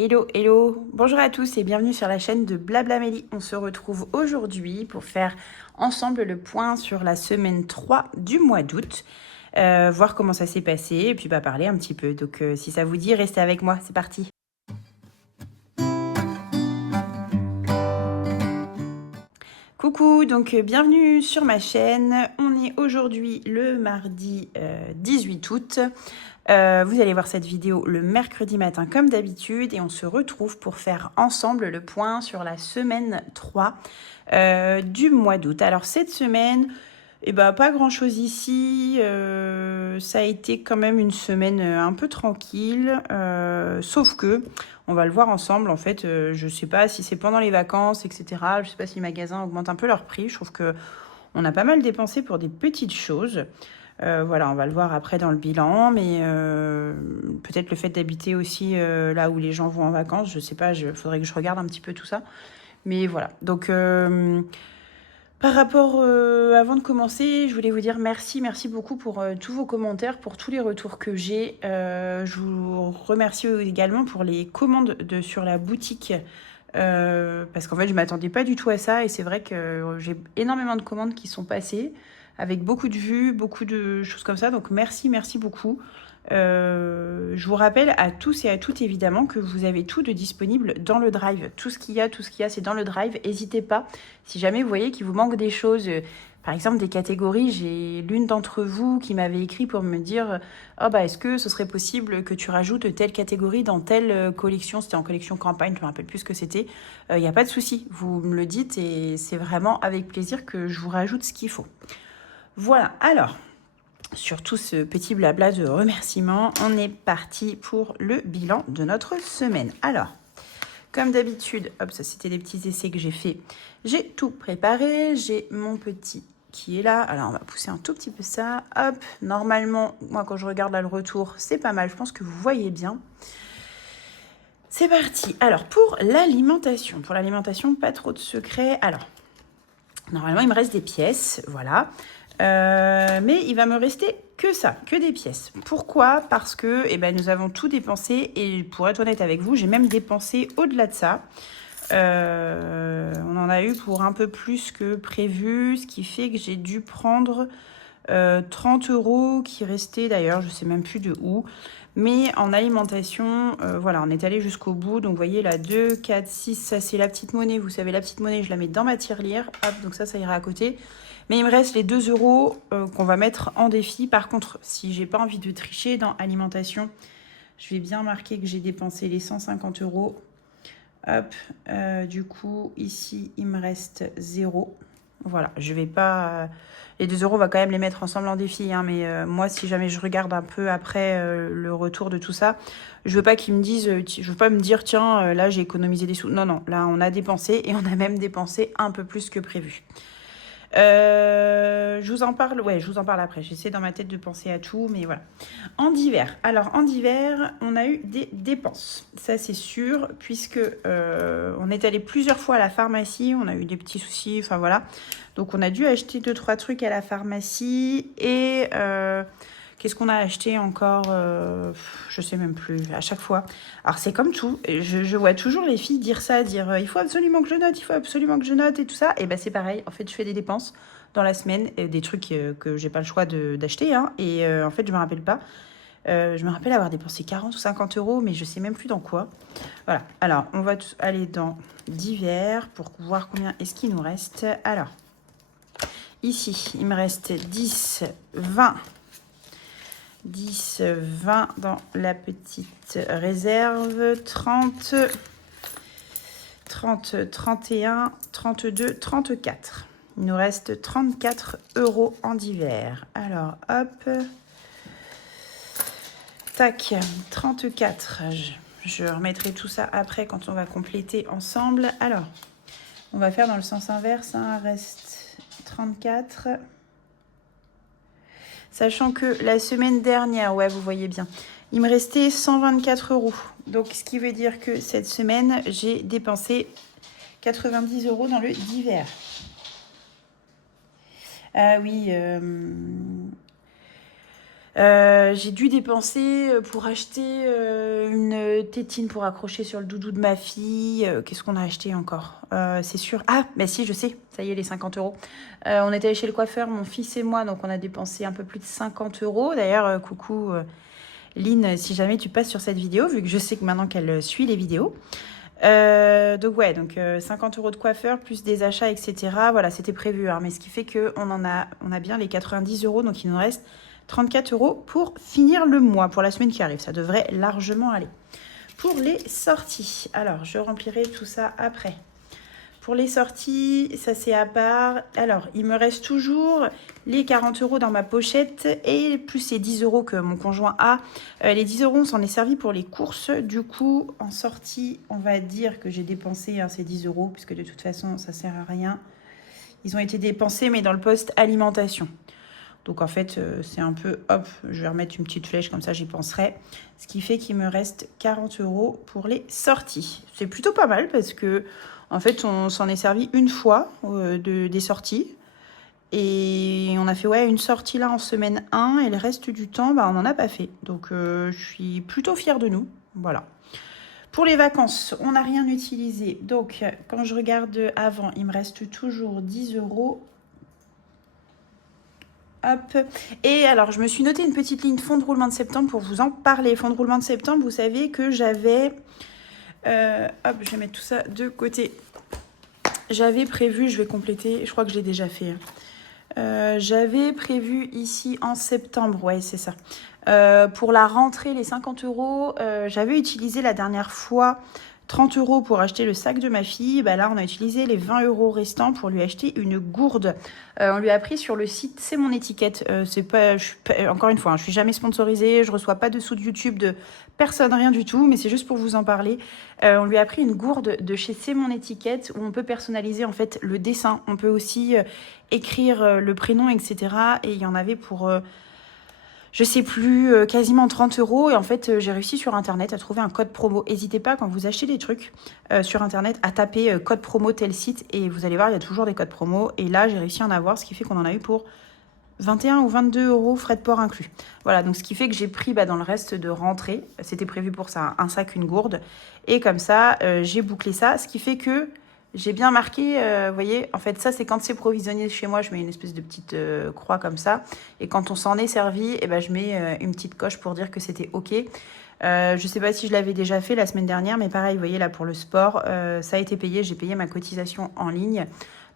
Hello, hello, bonjour à tous et bienvenue sur la chaîne de Blablamélie. On se retrouve aujourd'hui pour faire ensemble le point sur la semaine 3 du mois d'août, voir comment ça s'est passé et puis parler un petit peu. Donc si ça vous dit, restez avec moi, c'est parti. Coucou, donc bienvenue sur ma chaîne. On est aujourd'hui le mardi 18 août. Vous allez voir cette vidéo le mercredi matin comme d'habitude et on se retrouve pour faire ensemble le point sur la semaine 3 du mois d'août. Alors cette semaine, pas grand chose ici, ça a été quand même une semaine un peu tranquille, sauf que, on va le voir ensemble en fait, je sais pas si c'est pendant les vacances, etc. Je sais pas si les magasins augmentent un peu leur prix, je trouve que on a pas mal dépensé pour des petites choses. Voilà, on va le voir après dans le bilan, mais peut-être le fait d'habiter aussi là où les gens vont en vacances, je sais pas, faudrait que je regarde un petit peu tout ça. Mais voilà, donc par rapport, avant de commencer, je voulais vous dire merci beaucoup pour tous vos commentaires, pour tous les retours que j'ai. Je vous remercie également pour les commandes sur la boutique. Parce qu'en fait, je ne m'attendais pas du tout à ça et c'est vrai que j'ai énormément de commandes qui sont passées avec beaucoup de vues, beaucoup de choses comme ça. Donc merci beaucoup. Je vous rappelle à tous et à toutes évidemment que vous avez tout de disponible dans le Drive. Tout ce qu'il y a, c'est dans le Drive. N'hésitez pas, si jamais vous voyez qu'il vous manque des choses, par exemple des catégories, j'ai l'une d'entre vous qui m'avait écrit pour me dire est-ce que ce serait possible que tu rajoutes telle catégorie dans telle collection, c'était en collection campagne, je me rappelle plus ce que c'était. Il n'y a pas de souci, vous me le dites et c'est vraiment avec plaisir que je vous rajoute ce qu'il faut. Voilà, alors sur tout ce petit blabla de remerciements, on est parti pour le bilan de notre semaine. Alors, comme d'habitude, hop, ça c'était des petits essais que j'ai fait. J'ai tout préparé, j'ai mon petit qui est là. Alors, on va pousser un tout petit peu ça. Hop, normalement, moi quand je regarde là le retour, c'est pas mal. Je pense que vous voyez bien. C'est parti. Alors, pour l'alimentation, pas trop de secrets. Alors, normalement, il me reste des pièces, voilà. Mais il va me rester que ça, que des pièces. Pourquoi? Parce que nous avons tout dépensé et pour être honnête avec vous, j'ai même dépensé au-delà de ça. On en a eu pour un peu plus que prévu, ce qui fait que j'ai dû prendre 30 € qui restaient d'ailleurs, je sais même plus de où. Mais en alimentation, voilà, on est allé jusqu'au bout. Donc, vous voyez, là, 2, 4, 6, ça, c'est la petite monnaie. Vous savez, la petite monnaie, je la mets dans ma tirelire. Hop, donc ça ira à côté. Mais il me reste les 2 € qu'on va mettre en défi. Par contre, si j'ai pas envie de tricher dans alimentation, je vais bien marquer que j'ai dépensé les 150 €. Hop, du coup, ici, il me reste 0. Voilà, je vais pas... les 2 €, on va quand même les mettre ensemble en défi. Hein, mais moi, si jamais je regarde un peu après le retour de tout ça, je veux pas qu'ils me disent... je veux pas me dire, tiens, là, j'ai économisé des sous. Non, non, là, on a dépensé et on a même dépensé un peu plus que prévu. Je vous en parle, ouais, je vous en parle après. J'essaie dans ma tête de penser à tout, mais voilà. En divers. Alors, en divers, on a eu des dépenses. Ça, c'est sûr, puisque on est allé plusieurs fois à la pharmacie. On a eu des petits soucis, enfin voilà. Donc, on a dû acheter 2-3 trucs à la pharmacie. Et qu'est-ce qu'on a acheté encore? Je sais même plus, à chaque fois. Alors, c'est comme tout. Je vois toujours les filles dire ça, dire il faut absolument que je note, il faut absolument que je note et tout ça. Et c'est pareil. En fait, je fais des dépenses dans la semaine, des trucs que j'ai pas le choix d'acheter. Hein, et en fait, je me rappelle pas. Je me rappelle avoir dépensé 40 ou 50 €, mais je sais même plus dans quoi. Voilà. Alors, on va aller dans divers pour voir combien est-ce qu'il nous reste. Alors, ici, il me reste 10, 20. 10, 20 dans la petite réserve, 30, 30, 31, 32, 34. Il nous reste 34 € en divers. Alors, hop. Tac, 34. Je remettrai tout ça après quand on va compléter ensemble. Alors, on va faire dans le sens inverse. Hein, reste 34. Sachant que la semaine dernière, ouais, vous voyez bien, il me restait 124 €. Donc, ce qui veut dire que cette semaine, j'ai dépensé 90 € dans le divers. Ah oui, J'ai dû dépenser pour acheter une tétine pour accrocher sur le doudou de ma fille. Qu'est-ce qu'on a acheté encore? C'est sûr. Ah, bah si, je sais. Ça y est, les 50 euros. On était allé chez le coiffeur, mon fils et moi, donc on a dépensé un peu plus de 50 euros. D'ailleurs, coucou Lynn, si jamais tu passes sur cette vidéo, vu que je sais que maintenant qu'elle suit les vidéos. Donc ouais, donc 50 euros de coiffeur plus des achats, etc. Voilà, c'était prévu, hein, mais ce qui fait qu'on on a bien les 90 euros, donc il nous reste 34 euros pour finir le mois, pour la semaine qui arrive. Ça devrait largement aller. Pour les sorties, alors je remplirai tout ça après. Pour les sorties, ça c'est à part. Alors, il me reste toujours les 40 euros dans ma pochette et plus les 10 euros que mon conjoint a. Les 10 euros, on s'en est servi pour les courses. Du coup, en sortie, on va dire que j'ai dépensé ces 10 euros, puisque de toute façon, ça sert à rien. Ils ont été dépensés, mais dans le poste alimentation. Donc en fait, c'est un peu, hop, je vais remettre une petite flèche, comme ça j'y penserai. Ce qui fait qu'il me reste 40 euros pour les sorties. C'est plutôt pas mal parce que, en fait, on s'en est servi une fois des sorties. Et on a fait ouais, une sortie là en semaine 1 et le reste du temps, bah, on n'en a pas fait. Donc je suis plutôt fière de nous. Voilà. Pour les vacances, on n'a rien utilisé. Donc quand je regarde avant, il me reste toujours 10 euros. Hop. Et alors, je me suis noté une petite ligne fonds de roulement de septembre pour vous en parler. Fonds de roulement de septembre, vous savez que j'avais... hop, je vais mettre tout ça de côté. J'avais prévu, je vais compléter, je crois que je l'ai déjà fait. J'avais prévu ici en septembre, ouais, c'est ça. Pour la rentrée, les 50 euros, j'avais utilisé la dernière fois 30 euros pour acheter le sac de ma fille. Bah là, on a utilisé les 20 euros restants pour lui acheter une gourde. On lui a pris sur le site C'est mon étiquette. C'est pas, encore une fois, hein, je suis jamais sponsorisée, je reçois pas de sous de YouTube de personne, rien du tout, mais c'est juste pour vous en parler. On lui a pris une gourde de chez C'est mon étiquette où on peut personnaliser en fait le dessin. On peut aussi écrire le prénom, etc. Et il y en avait pour... je sais plus, quasiment 30 euros. Et en fait, j'ai réussi sur Internet à trouver un code promo. N'hésitez pas, quand vous achetez des trucs sur Internet, à taper code promo tel site. Et vous allez voir, il y a toujours des codes promo. Et là, j'ai réussi à en avoir, ce qui fait qu'on en a eu pour 21 ou 22 euros, frais de port inclus. Voilà, donc ce qui fait que j'ai pris dans le reste de rentrée, c'était prévu pour ça, un sac, une gourde. Et comme ça, j'ai bouclé ça. Ce qui fait que... j'ai bien marqué, vous voyez, en fait, ça, c'est quand c'est provisionné chez moi, je mets une espèce de petite croix comme ça. Et quand on s'en est servi, eh ben, je mets une petite coche pour dire que c'était OK. Je sais pas si je l'avais déjà fait la semaine dernière, mais pareil, vous voyez, là, pour le sport, ça a été payé. J'ai payé ma cotisation en ligne.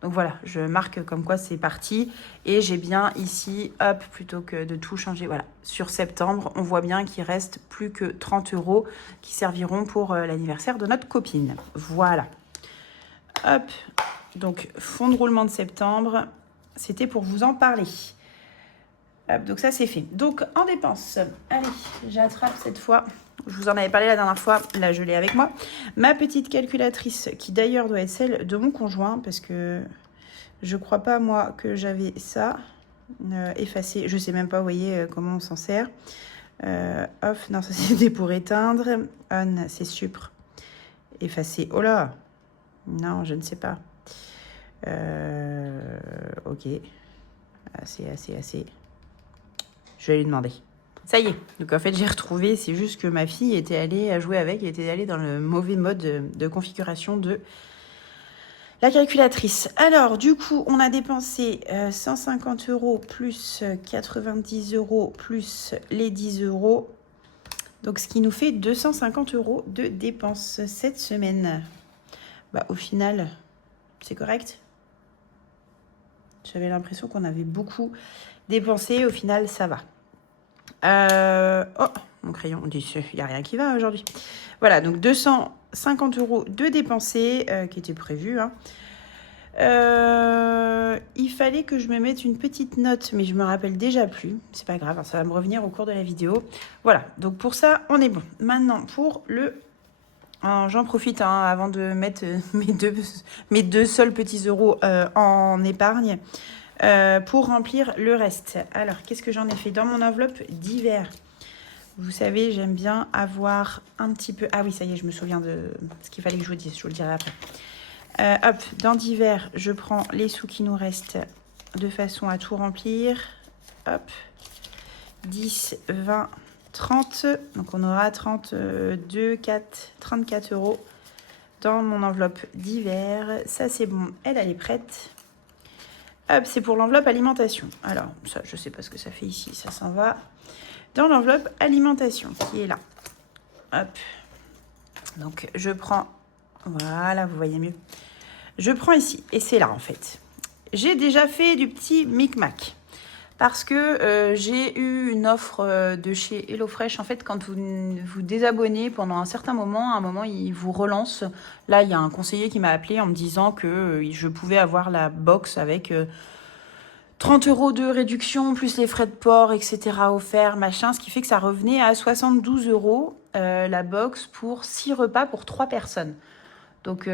Donc voilà, je marque comme quoi c'est parti. Et j'ai bien ici, hop, plutôt que de tout changer, voilà, sur septembre, on voit bien qu'il reste plus que 30 euros qui serviront pour l'anniversaire de notre copine. Voilà. Hop, donc fonds de roulement de septembre, c'était pour vous en parler. Hop, donc ça c'est fait. Donc en dépenses, allez, j'attrape cette fois. Je vous en avais parlé la dernière fois, là je l'ai avec moi. Ma petite calculatrice, qui d'ailleurs doit être celle de mon conjoint, parce que je crois pas moi que j'avais ça effacé. Je sais même pas, vous voyez, comment on s'en sert. Off, non, ça c'était pour éteindre. On, c'est supre. Effacer. Oh là! Non, je ne sais pas. Ok. Assez. Je vais lui demander. Ça y est. Donc en fait, j'ai retrouvé. C'est juste que ma fille était allée à jouer avec. Elle était allée dans le mauvais mode de configuration de la calculatrice. Alors, du coup, on a dépensé 150 euros plus 90 euros plus les 10 euros. Donc, ce qui nous fait 250 euros de dépenses cette semaine. Bah, au final, c'est correct. J'avais l'impression qu'on avait beaucoup dépensé. Au final, ça va. Oh, mon crayon, on dit il n'y a rien qui va aujourd'hui. Voilà, donc 250 euros de dépensés qui étaient prévus. Hein. Il fallait que je me mette une petite note, mais je me rappelle déjà plus. C'est pas grave, ça va me revenir au cours de la vidéo. Voilà, donc pour ça, on est bon. Maintenant, pour le... j'en profite avant de mettre mes deux seuls petits euros en épargne pour remplir le reste. Alors, qu'est-ce que j'en ai fait dans mon enveloppe d'hiver? Vous savez, j'aime bien avoir un petit peu... Ah oui, ça y est, je me souviens de ce qu'il fallait que je vous dise. Je vous le dirai après. Hop, dans d'hiver, je prends les sous qui nous restent de façon à tout remplir. Hop. 10, 20, 30. Donc on aura 32, 4, 34 € dans mon enveloppe d'hiver. Ça c'est bon, elle est prête. Hop, c'est pour l'enveloppe alimentation. Alors ça, je sais pas ce que ça fait ici, ça s'en va dans l'enveloppe alimentation qui est là. Hop. Donc je prends, voilà, vous voyez mieux. Je prends ici et c'est là en fait. J'ai déjà fait du petit micmac. Parce que j'ai eu une offre de chez HelloFresh. En fait, quand vous vous désabonnez pendant un certain moment, à un moment, ils vous relancent. Là, il y a un conseiller qui m'a appelé en me disant que je pouvais avoir la box avec 30 € de réduction, plus les frais de port, etc. offerts, machin. Ce qui fait que ça revenait à 72 € la box pour 6 repas pour 3 personnes. Donc,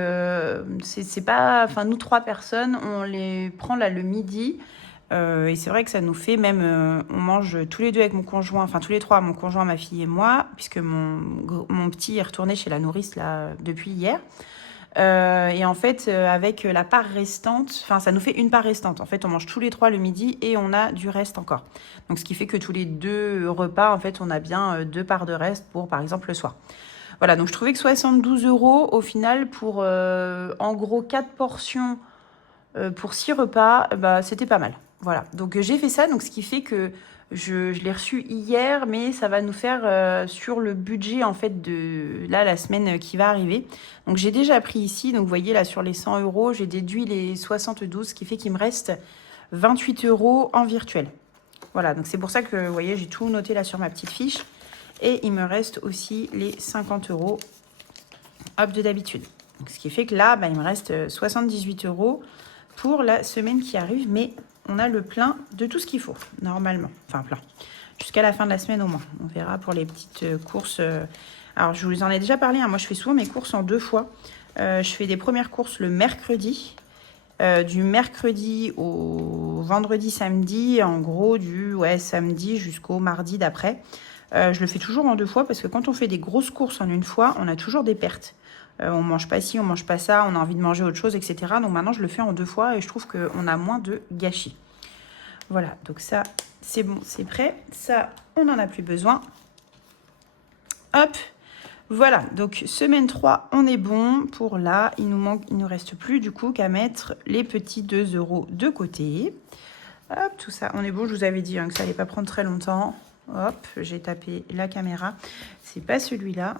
c'est pas... Enfin, nous, 3 personnes, on les prend là le midi. Et c'est vrai que ça nous fait même... on mange tous les deux avec mon conjoint, enfin tous les trois, mon conjoint, ma fille et moi, puisque mon petit est retourné chez la nourrice là depuis hier. Et en fait, avec la part restante, enfin ça nous fait une part restante. En fait, on mange tous les trois le midi et on a du reste encore. Donc ce qui fait que tous les 2 repas, en fait, on a bien 2 parts de reste pour, par exemple, le soir. Voilà, donc je trouvais que 72 € au final pour en gros 4 portions pour 6 repas, bah, c'était pas mal. Voilà, donc j'ai fait ça, donc ce qui fait que je l'ai reçu hier, mais ça va nous faire sur le budget en fait de là la semaine qui va arriver. Donc j'ai déjà pris ici, donc vous voyez là sur les 100 €, j'ai déduit les 72, ce qui fait qu'il me reste 28 € en virtuel. Voilà, donc c'est pour ça que vous voyez, j'ai tout noté là sur ma petite fiche. Et il me reste aussi les 50 € hop, de d'habitude. Donc, ce qui fait que là, bah, il me reste 78 € pour la semaine qui arrive, mais on a le plein de tout ce qu'il faut, normalement. Enfin, plein. Jusqu'à la fin de la semaine au moins. On verra pour les petites courses. Alors, je vous en ai déjà parlé. Hein. Moi, je fais souvent mes courses en 2 fois. Je fais des premières courses le mercredi. Du mercredi au vendredi, samedi. En gros, du samedi jusqu'au mardi d'après. Je le fais toujours en 2 fois parce que quand on fait des grosses courses en une fois, on a toujours des pertes. On mange pas ci, on mange pas ça, on a envie de manger autre chose, etc. Donc maintenant, je le fais en 2 fois et je trouve qu'on a moins de gâchis. Voilà, donc ça, c'est bon, c'est prêt. Ça, on n'en a plus besoin. Hop, voilà. Donc, semaine 3, on est bon. Pour là, il nous reste plus du coup qu'à mettre les petits 2 € de côté. Hop, tout ça, on est bon. Je vous avais dit hein, que ça allait pas prendre très longtemps. Hop, j'ai tapé la caméra. C'est pas celui-là.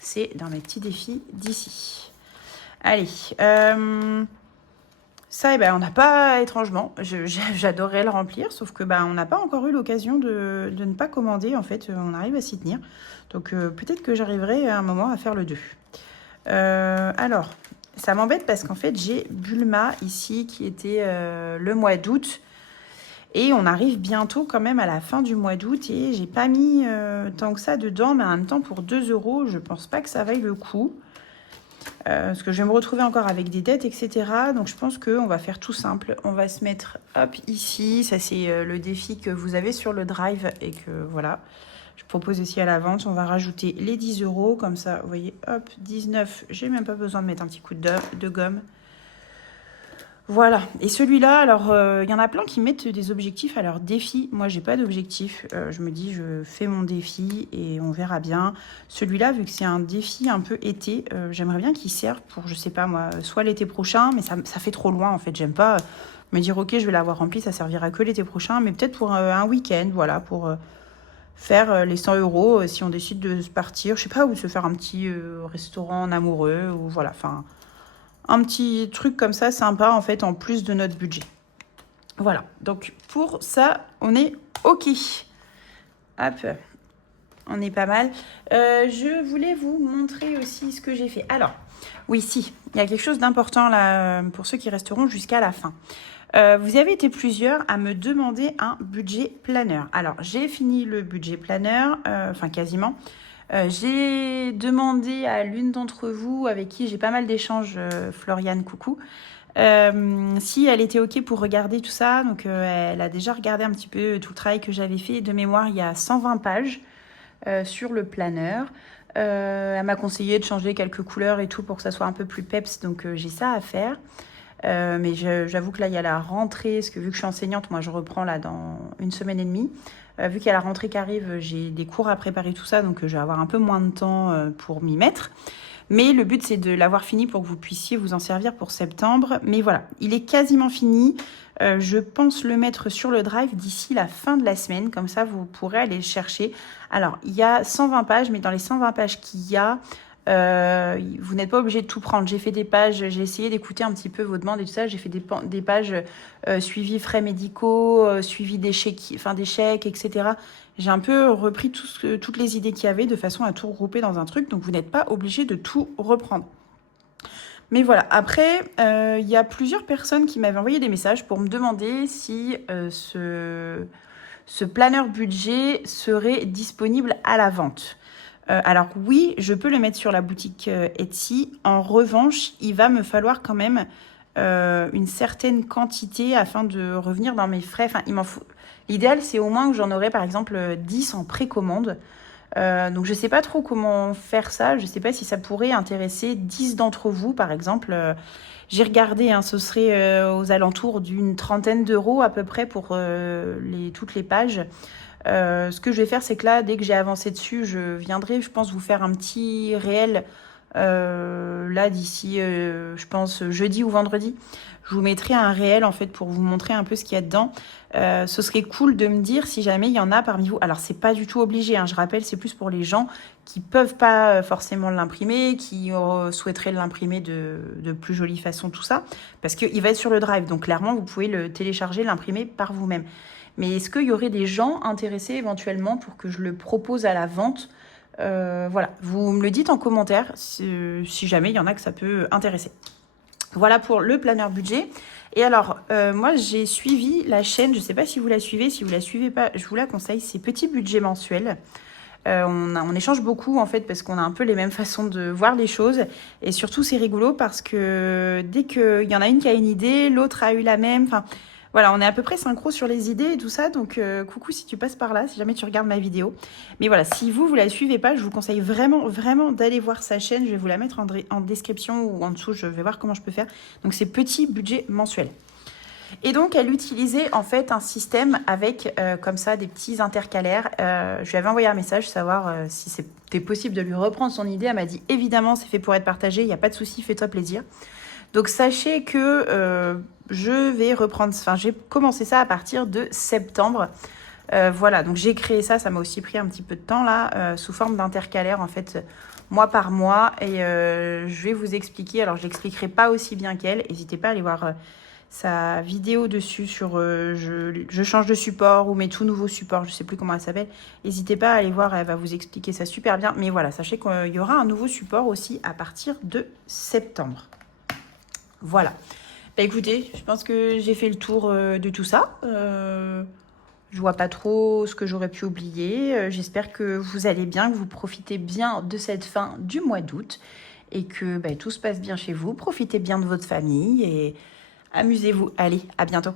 C'est dans mes petits défis d'ici. Allez. Ça, eh ben, on n'a pas, étrangement, j'adorerais le remplir, sauf que on n'a pas encore eu l'occasion de ne pas commander. En fait, on arrive à s'y tenir. Donc, peut-être que j'arriverai à un moment à faire le 2. Alors, ça m'embête parce qu'en fait, j'ai Bulma ici qui était le mois d'août. Et on arrive bientôt quand même à la fin du mois d'août et j'ai pas mis tant que ça dedans, mais en même temps pour 2 €, je pense pas que ça vaille le coup. Parce que je vais me retrouver encore avec des dettes, etc. Donc je pense qu'on va faire tout simple. On va se mettre hop ici. Ça c'est le défi que vous avez sur le drive et que voilà. Je propose aussi à la vente. On va rajouter les 10 € comme ça. Vous voyez, hop, 19. J'ai même pas besoin de mettre un petit coup de gomme. Voilà, et celui-là, alors il y en a plein qui mettent des objectifs à leur défi. Moi, j'ai pas d'objectif. Je me dis, je fais mon défi et on verra bien. Celui-là, vu que c'est un défi un peu été, j'aimerais bien qu'il serve pour, je sais pas moi, soit l'été prochain, mais ça fait trop loin en fait. J'aime pas me dire, ok, je vais l'avoir rempli, ça servira que l'été prochain, mais peut-être pour un week-end, voilà, pour faire les 100 € si on décide de se partir, je sais pas, ou de se faire un petit restaurant en amoureux, ou voilà, enfin... Un petit truc comme ça, sympa, en fait, en plus de notre budget. Voilà, donc pour ça, on est OK. Hop, on est pas mal. Je voulais vous montrer aussi ce que j'ai fait. Alors, oui, si, il y a quelque chose d'important là, pour ceux qui resteront jusqu'à la fin. Vous avez été plusieurs à me demander un budget planeur. Alors, j'ai fini le budget planeur, enfin quasiment. J'ai demandé à l'une d'entre vous, avec qui j'ai pas mal d'échanges, Floriane, coucou, si elle était OK pour regarder tout ça. Donc, elle a déjà regardé un petit peu tout le travail que j'avais fait. De mémoire, il y a 120 pages sur le planeur. Elle m'a conseillé de changer quelques couleurs et tout pour que ça soit un peu plus peps. Donc, j'ai ça à faire. Mais j'avoue que là, il y a la rentrée, parce que vu que je suis enseignante, moi, je reprends là dans 1 semaine et demie. Vu qu'il y a la rentrée qui arrive, j'ai des cours à préparer, tout ça, donc je vais avoir un peu moins de temps pour m'y mettre. Mais le but, c'est de l'avoir fini pour que vous puissiez vous en servir pour septembre. Mais voilà, il est quasiment fini. Je pense le mettre sur le drive d'ici la fin de la semaine. Comme ça, vous pourrez aller le chercher. Alors, il y a 120 pages, mais dans les 120 pages qu'il y a, vous n'êtes pas obligé de tout prendre. J'ai fait des pages, j'ai essayé d'écouter un petit peu vos demandes et tout ça. J'ai fait des pages suivi frais médicaux, suivi des chèques, etc. J'ai un peu repris toutes les idées qu'il y avait de façon à tout regrouper dans un truc. Donc, vous n'êtes pas obligé de tout reprendre. Mais voilà, après, il y a plusieurs personnes qui m'avaient envoyé des messages pour me demander si ce planeur budget serait disponible à la vente. Alors oui, je peux le mettre sur la boutique Etsy. En revanche, il va me falloir quand même une certaine quantité afin de revenir dans mes frais. Enfin, il m'en faut... L'idéal, c'est au moins que j'en aurai par exemple 10 en précommande. Donc je ne sais pas trop comment faire ça. Je ne sais pas si ça pourrait intéresser 10 d'entre vous, par exemple. J'ai regardé, hein, ce serait aux alentours d'une trentaine d'euros à peu près pour toutes les pages. Ce que je vais faire, c'est que là, dès que j'ai avancé dessus, je viendrai, je pense, vous faire un petit réel là d'ici, je pense, jeudi ou vendredi. Je vous mettrai un réel en fait pour vous montrer un peu ce qu'il y a dedans. Ce serait cool de me dire si jamais il y en a parmi vous. Alors c'est pas du tout obligé, hein, je rappelle, c'est plus pour les gens qui peuvent pas forcément l'imprimer, qui souhaiteraient l'imprimer de plus jolie façon, tout ça. Parce qu'il va être sur le drive, donc clairement vous pouvez le télécharger, l'imprimer par vous-même. Mais est-ce qu'il y aurait des gens intéressés éventuellement pour que je le propose à la vente? Voilà, vous me le dites en commentaire si jamais il y en a que ça peut intéresser. Voilà pour le planeur budget. Et alors, moi, j'ai suivi la chaîne, je ne sais pas si vous la suivez, si vous la suivez pas, je vous la conseille, c'est Petit Budget Mensuel. On échange beaucoup, en fait, parce qu'on a un peu les mêmes façons de voir les choses. Et surtout, c'est rigolo parce que dès qu'il y en a une qui a une idée, l'autre a eu la même. Enfin, voilà, on est à peu près synchro sur les idées et tout ça. Donc, coucou si tu passes par là, si jamais tu regardes ma vidéo. Mais voilà, si vous la suivez pas, je vous conseille vraiment, vraiment d'aller voir sa chaîne. Je vais vous la mettre en description ou en dessous. Je vais voir comment je peux faire. Donc, c'est Petit Budget Mensuel. Et donc, elle utilisait en fait un système avec comme ça des petits intercalaires. Je lui avais envoyé un message, savoir si c'était possible de lui reprendre son idée. Elle m'a dit évidemment, c'est fait pour être partagé, il n'y a pas de souci, fais-toi plaisir. Donc, sachez que je vais reprendre, enfin, j'ai commencé ça à partir de septembre. Voilà, donc j'ai créé ça, ça m'a aussi pris un petit peu de temps là, sous forme d'intercalaire en fait, mois par mois. Et je vais vous expliquer, alors je l'expliquerai pas aussi bien qu'elle, n'hésitez pas à aller voir sa vidéo dessus sur je change de support ou mes tout nouveaux supports, je sais plus comment elle s'appelle. N'hésitez pas à aller voir, elle va vous expliquer ça super bien. Mais voilà, sachez qu'il y aura un nouveau support aussi à partir de septembre. Voilà. Bah écoutez, je pense que j'ai fait le tour de tout ça. Je vois pas trop ce que j'aurais pu oublier. J'espère que vous allez bien, que vous profitez bien de cette fin du mois d'août et que bah, tout se passe bien chez vous. Profitez bien de votre famille et amusez-vous. Allez, à bientôt.